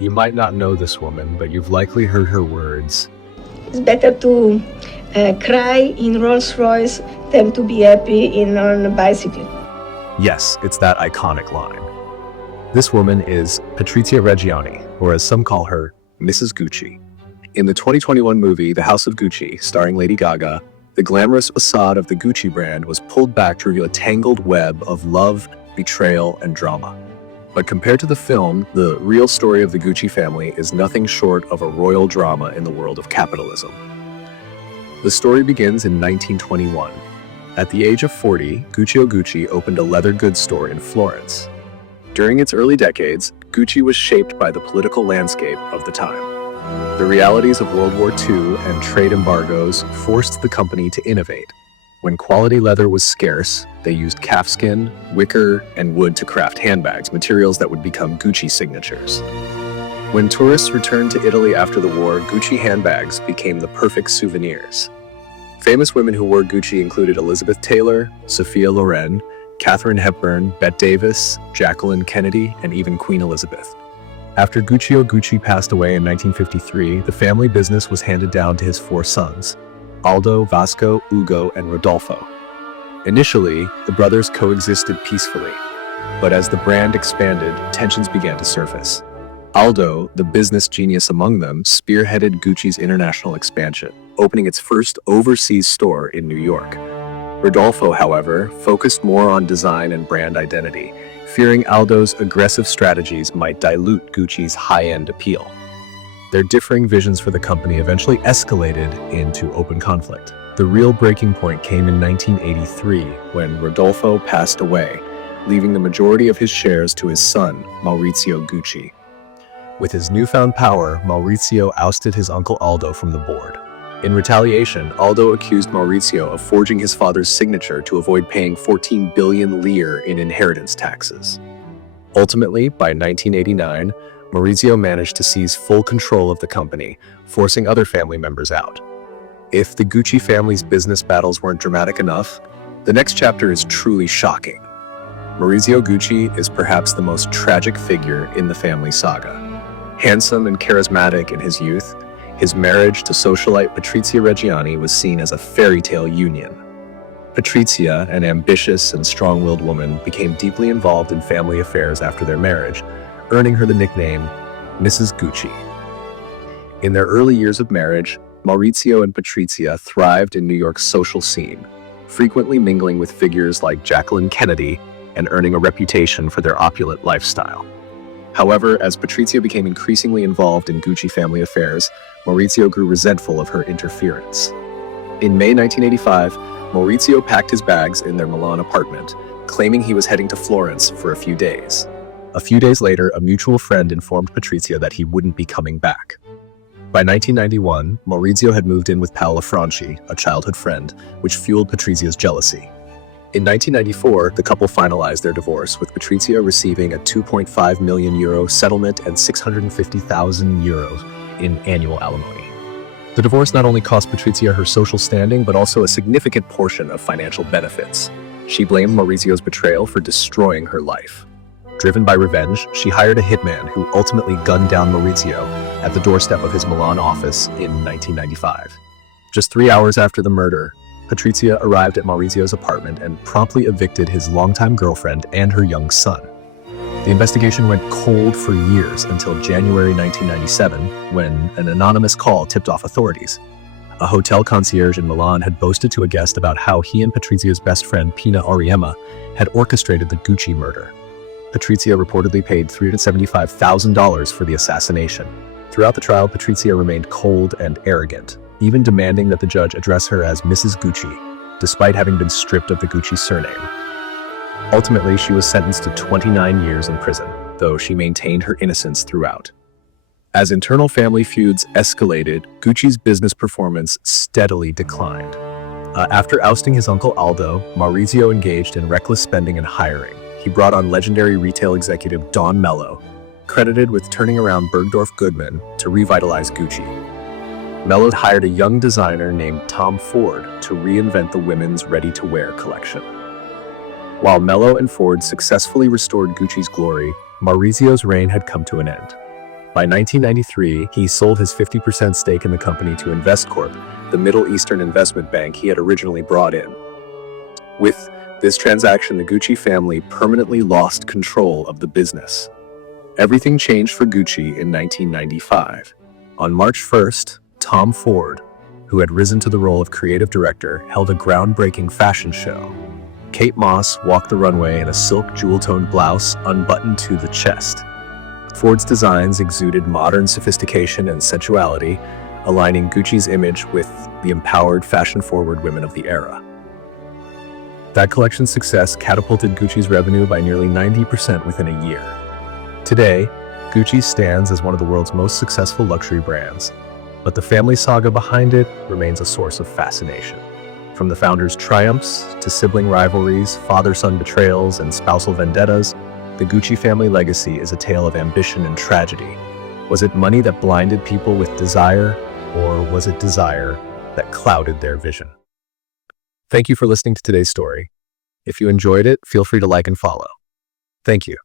You might not know this woman, but you've likely heard her words. It's better to cry in Rolls Royce than to be happy on a bicycle. Yes, it's that iconic line. This woman is Patrizia Reggiani, or as some call her, Mrs. Gucci. In the 2021 movie The House of Gucci, starring Lady Gaga, the glamorous facade of the Gucci brand was pulled back to reveal a tangled web of love, betrayal, and drama. But compared to the film, the real story of the Gucci family is nothing short of a royal drama in the world of capitalism. The story begins in 1921. At the age of 40, Gucci opened a leather goods store in Florence. During its early decades, Gucci was shaped by the political landscape of the time. The realities of World War II and trade embargoes forced the company to innovate. When quality leather was scarce, they used calfskin, wicker, and wood to craft handbags, materials that would become Gucci signatures. When tourists returned to Italy after the war, Gucci handbags became the perfect souvenirs. Famous women who wore Gucci included Elizabeth Taylor, Sophia Loren, Katharine Hepburn, Bette Davis, Jacqueline Kennedy, and even Queen Elizabeth. After Gucci passed away in 1953, the family business was handed down to his 4 sons, Aldo, Vasco, Ugo, and Rodolfo. Initially, the brothers coexisted peacefully, but as the brand expanded, tensions began to surface. Aldo, the business genius among them, spearheaded Gucci's international expansion, opening its first overseas store in New York. Rodolfo, however, focused more on design and brand identity, fearing Aldo's aggressive strategies might dilute Gucci's high-end appeal. Their differing visions for the company eventually escalated into open conflict. The real breaking point came in 1983 when Rodolfo passed away, leaving the majority of his shares to his son, Maurizio Gucci. With his newfound power, Maurizio ousted his uncle Aldo from the board. In retaliation, Aldo accused Maurizio of forging his father's signature to avoid paying 14 billion lire in inheritance taxes. Ultimately, by 1989, Maurizio managed to seize full control of the company, forcing other family members out. If the Gucci family's business battles weren't dramatic enough, the next chapter is truly shocking. Maurizio Gucci is perhaps the most tragic figure in the family saga. Handsome and charismatic in his youth, his marriage to socialite Patrizia Reggiani was seen as a fairy tale union. Patrizia, an ambitious and strong-willed woman, became deeply involved in family affairs after their marriage, earning her the nickname Mrs. Gucci. In their early years of marriage, Maurizio and Patrizia thrived in New York's social scene, frequently mingling with figures like Jacqueline Kennedy and earning a reputation for their opulent lifestyle. However, as Patrizia became increasingly involved in Gucci family affairs, Maurizio grew resentful of her interference. In May 1985, Maurizio packed his bags in their Milan apartment, claiming he was heading to Florence for a few days. A few days later, a mutual friend informed Patrizia that he wouldn't be coming back. By 1991, Maurizio had moved in with Paola Franchi, a childhood friend, which fueled Patrizia's jealousy. In 1994, the couple finalized their divorce, with Patrizia receiving a €2.5 million settlement and €650,000 in annual alimony. The divorce not only cost Patrizia her social standing, but also a significant portion of financial benefits. She blamed Maurizio's betrayal for destroying her life. Driven by revenge, she hired a hitman who ultimately gunned down Maurizio at the doorstep of his Milan office in 1995. Just 3 hours after the murder, Patrizia arrived at Maurizio's apartment and promptly evicted his longtime girlfriend and her young son. The investigation went cold for years until January 1997, when an anonymous call tipped off authorities. A hotel concierge in Milan had boasted to a guest about how he and Patrizia's best friend Pina Auriemma had orchestrated the Gucci murder. Patrizia reportedly paid $375,000 for the assassination. Throughout the trial, Patrizia remained cold and arrogant, even demanding that the judge address her as Mrs. Gucci, despite having been stripped of the Gucci surname. Ultimately, she was sentenced to 29 years in prison, though she maintained her innocence throughout. As internal family feuds escalated, Gucci's business performance steadily declined. After ousting his uncle Aldo, Maurizio engaged in reckless spending and hiring. He brought on legendary retail executive Don Mello, credited with turning around Bergdorf Goodman to revitalize Gucci. Mello hired a young designer named Tom Ford to reinvent the women's ready-to-wear collection. While Mello and Ford successfully restored Gucci's glory, Maurizio's reign had come to an end. By 1993, he sold his 50% stake in the company to Investcorp, the Middle Eastern investment bank he had originally brought in. With this transaction, the Gucci family permanently lost control of the business. Everything changed for Gucci in 1995. On March 1st, Tom Ford, who had risen to the role of creative director, held a groundbreaking fashion show. Kate Moss walked the runway in a silk jewel-toned blouse unbuttoned to the chest. Ford's designs exuded modern sophistication and sensuality, aligning Gucci's image with the empowered, fashion-forward women of the era. That collection's success catapulted Gucci's revenue by nearly 90% within a year. Today, Gucci stands as one of the world's most successful luxury brands, but the family saga behind it remains a source of fascination. From the founder's triumphs to sibling rivalries, father-son betrayals, and spousal vendettas, the Gucci family legacy is a tale of ambition and tragedy. Was it money that blinded people with desire, or was it desire that clouded their vision? Thank you for listening to today's story. If you enjoyed it, feel free to like and follow. Thank you.